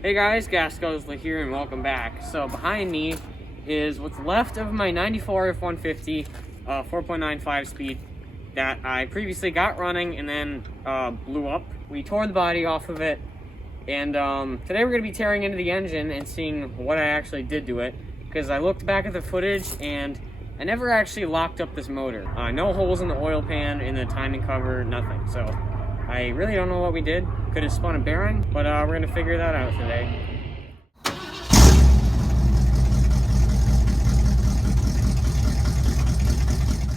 Hey guys, GasGuzler here and welcome back. So behind me is what's left of my 94 F-150 4.95 speed that I previously got running and then blew up. We tore the body off of it, and today we're going to be tearing into the engine and seeing what I actually did to it, because I looked back at the footage and I never actually locked up this motor. No holes in the oil pan, in the timing cover, nothing. So I really don't know what we did. Could have spun a bearing, but we're going to figure that out today.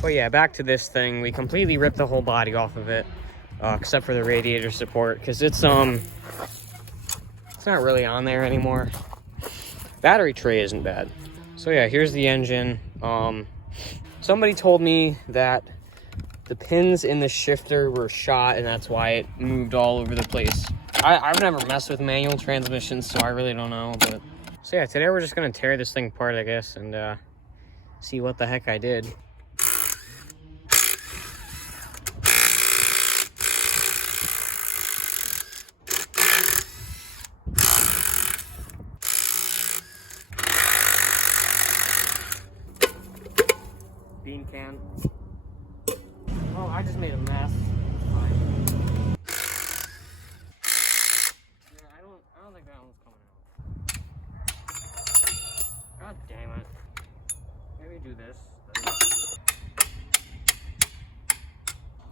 But yeah, back to this thing. We completely ripped the whole body off of it, except for the radiator support, because it's not really on there anymore. Battery tray isn't bad. So yeah, here's the engine. Somebody told me that the pins in the shifter were shot, and that's why it moved all over the place. I've never messed with manual transmissions, so I really don't know. But so yeah, today we're just gonna tear this thing apart, I guess, and see what the heck I did. Bean can. Oh, I just made a mess. Fine. Yeah, I don't think that one's coming out. God damn it. Maybe do this.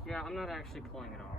Yeah, I'm not actually pulling it off.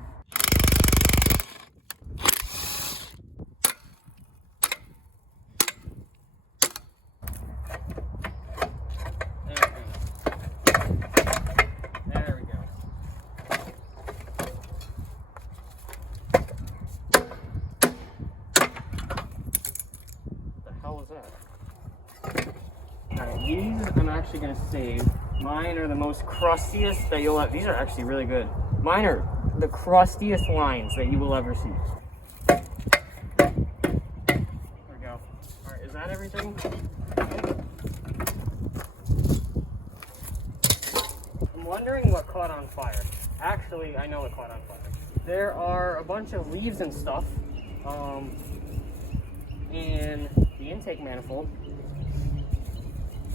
Alright, these I'm actually going to save. Mine are the most crustiest that you'll have. These are actually really good. Mine are the crustiest lines that you will ever see. There we go. Alright, is that everything? I'm wondering what caught on fire. Actually, I know what caught on fire. There are a bunch of leaves and stuff in the intake manifold.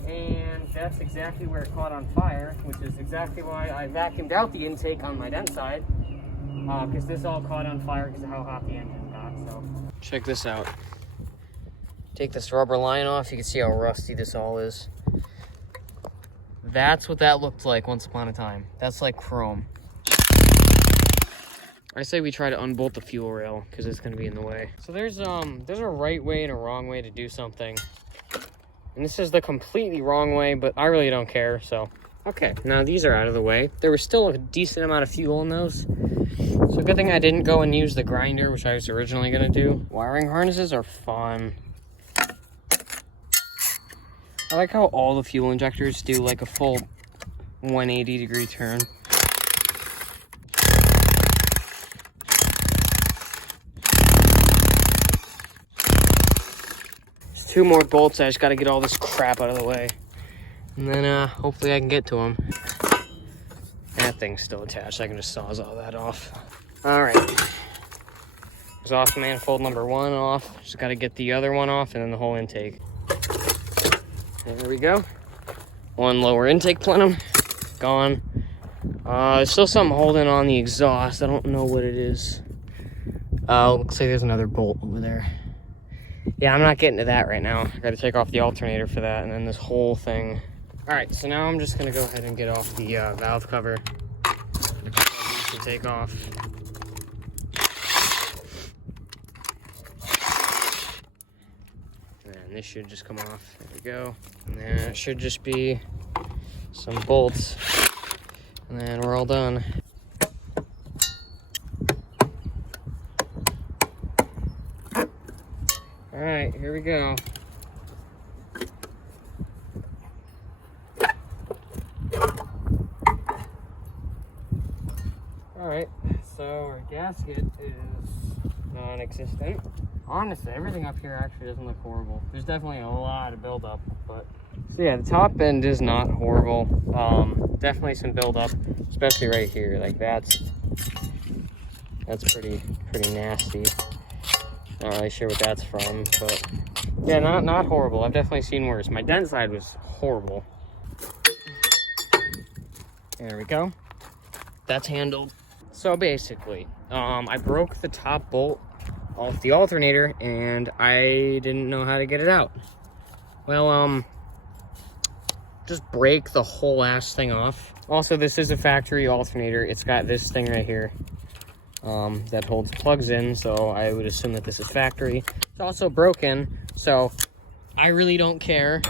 And that's exactly where it caught on fire, which is exactly why I vacuumed out the intake on my dent side, because this all caught on fire because of how hot the engine got. So check this out. Take this rubber line off. You can see how rusty this all is. That's what that looked like once upon a time. That's like chrome. I say we try to unbolt the fuel rail because it's going to be in the way. So there's a right way and a wrong way to do something. And this is the completely wrong way, but I really don't care, so. Okay, now these are out of the way. There was still a decent amount of fuel in those. So good thing I didn't go and use the grinder, which I was originally gonna do. Wiring harnesses are fun. I like how all the fuel injectors do like a full 180-degree turn. Two more bolts. I just got to get all this crap out of the way, and then hopefully I can get to them. That thing's still attached. I can just sawzall that off. All right, exhaust manifold number 1 off. Just got to get the other one off, and then the whole intake. There we go. One lower intake plenum gone. There's still something holding on the exhaust. I don't know what it is. Looks like there's another bolt over there. Yeah, I'm not getting to that right now. I gotta take off the alternator for that, and then this whole thing. All right, so now I'm just gonna go ahead and get off the valve cover. To take off. And then this should just come off. There we go. And then it should just be some bolts. And then we're all done. All right, here we go. All right, so our gasket is non-existent. Honestly, everything up here actually doesn't look horrible. There's definitely a lot of buildup, but so yeah, the top end is not horrible. Definitely some buildup, especially right here. Like that's pretty nasty. Not really sure what that's from, but yeah, not horrible. I've definitely seen worse. My dent side was horrible. There we go. That's handled. So basically, I broke the top bolt off the alternator and I didn't know how to get it out. Well, just break the whole ass thing off. Also, this is a factory alternator. It's got this thing right here that holds plugs in, so I would assume that this is factory. It's also broken, so I really don't care.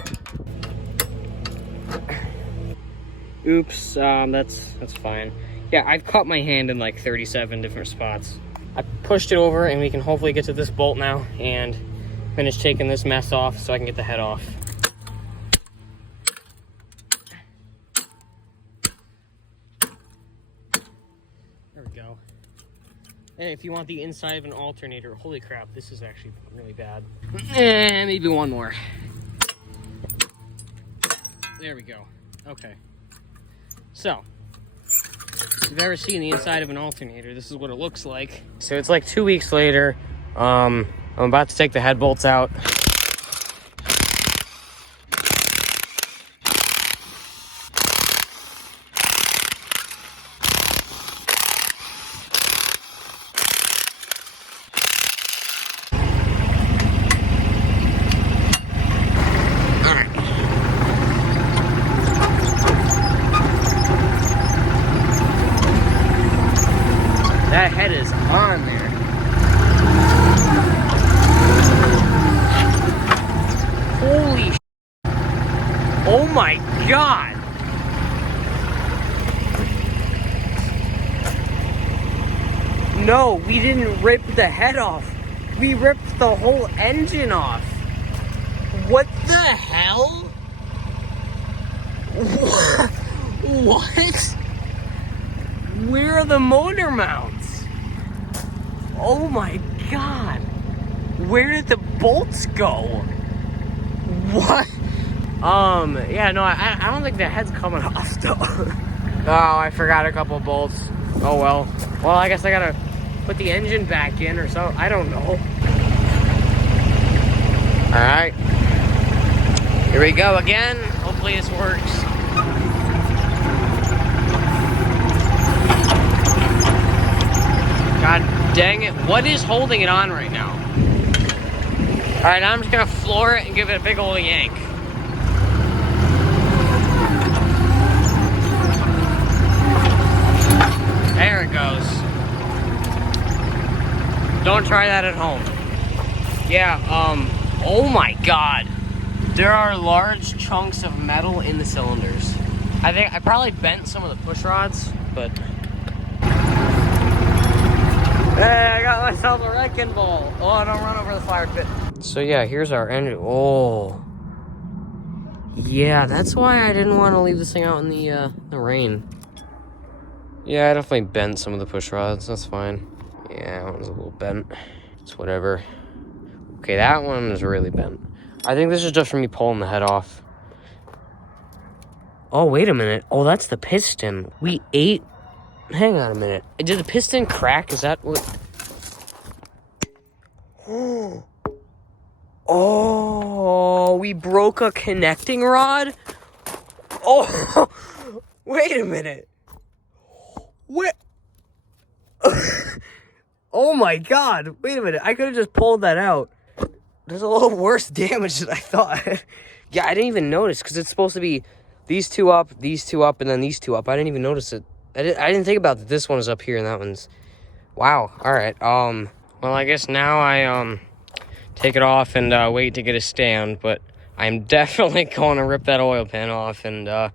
Oops, that's fine. Yeah, I've cut my hand in like 37 different spots. I pushed it over and we can hopefully get to this bolt now and finish taking this mess off so I can get the head off. There we go. And if you want the inside of an alternator, holy crap, this is actually really bad. And maybe one more. There we go. Okay. So, if you've ever seen the inside of an alternator, this is what it looks like. So it's like 2 weeks later. I'm about to take the head bolts out. That head is on there. Holy sh**. Oh my god. No, we didn't rip the head off. We ripped the whole engine off. What the hell? What? Where are the motor mounts? Oh my god. Where did the bolts go? What? Yeah, no, I don't think the head's coming off though. Oh, I forgot a couple bolts. Oh well. Well, I guess I gotta put the engine back in or so. I don't know. Alright. Here we go again. Hopefully this works. God dang it. What is holding it on right now? Alright, I'm just gonna floor it and give it a big old yank. There it goes. Don't try that at home. Yeah, oh my god. There are large chunks of metal in the cylinders. I think I probably bent some of the push rods, but... Hey, I got myself a wrecking ball. Oh, don't run over the fire pit. So yeah, here's our engine. Oh. Yeah, that's why I didn't want to leave this thing out in the rain. Yeah, I definitely bent some of the push rods. That's fine. Yeah, that one's a little bent. It's whatever. Okay, that one is really bent. I think this is just from me pulling the head off. Oh, wait a minute. Oh, that's the piston. We ate... Hang on a minute. Did the piston crack? Is that what... Oh, we broke a connecting rod? Oh, wait a minute. What? Oh my god. Wait a minute. I could have just pulled that out. There's a little worse damage than I thought. Yeah, I didn't even notice because it's supposed to be these two up, and then these two up. I didn't even notice it. I didn't think about that this one is up here and that one's... Wow. All right. Well, I guess now I, take it off and, wait to get a stand, but I'm definitely going to rip that oil pan off, and, I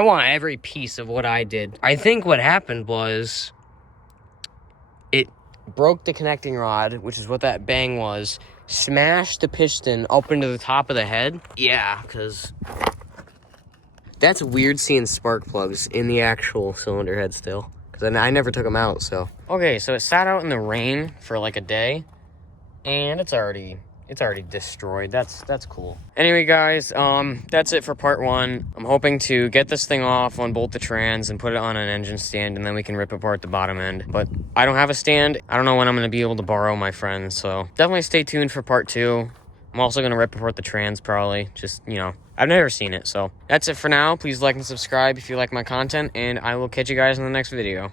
want every piece of what I did. I think what happened was it broke the connecting rod, which is what that bang was, smashed the piston up into the top of the head. Yeah, because... That's weird seeing spark plugs in the actual cylinder head still. Because I never took them out, so. Okay, so it sat out in the rain for like a day. And it's already It's already destroyed. That's cool. Anyway, guys, that's it for part 1. I'm hoping to get this thing off, unbolt the trans, and put it on an engine stand, and then we can rip apart the bottom end. But I don't have a stand. I don't know when I'm going to be able to borrow my friends, so definitely stay tuned for part 2. I'm also going to rip apart the trans, probably. Just, you know, I've never seen it, so that's it for now. Please like and subscribe if you like my content, and I will catch you guys in the next video.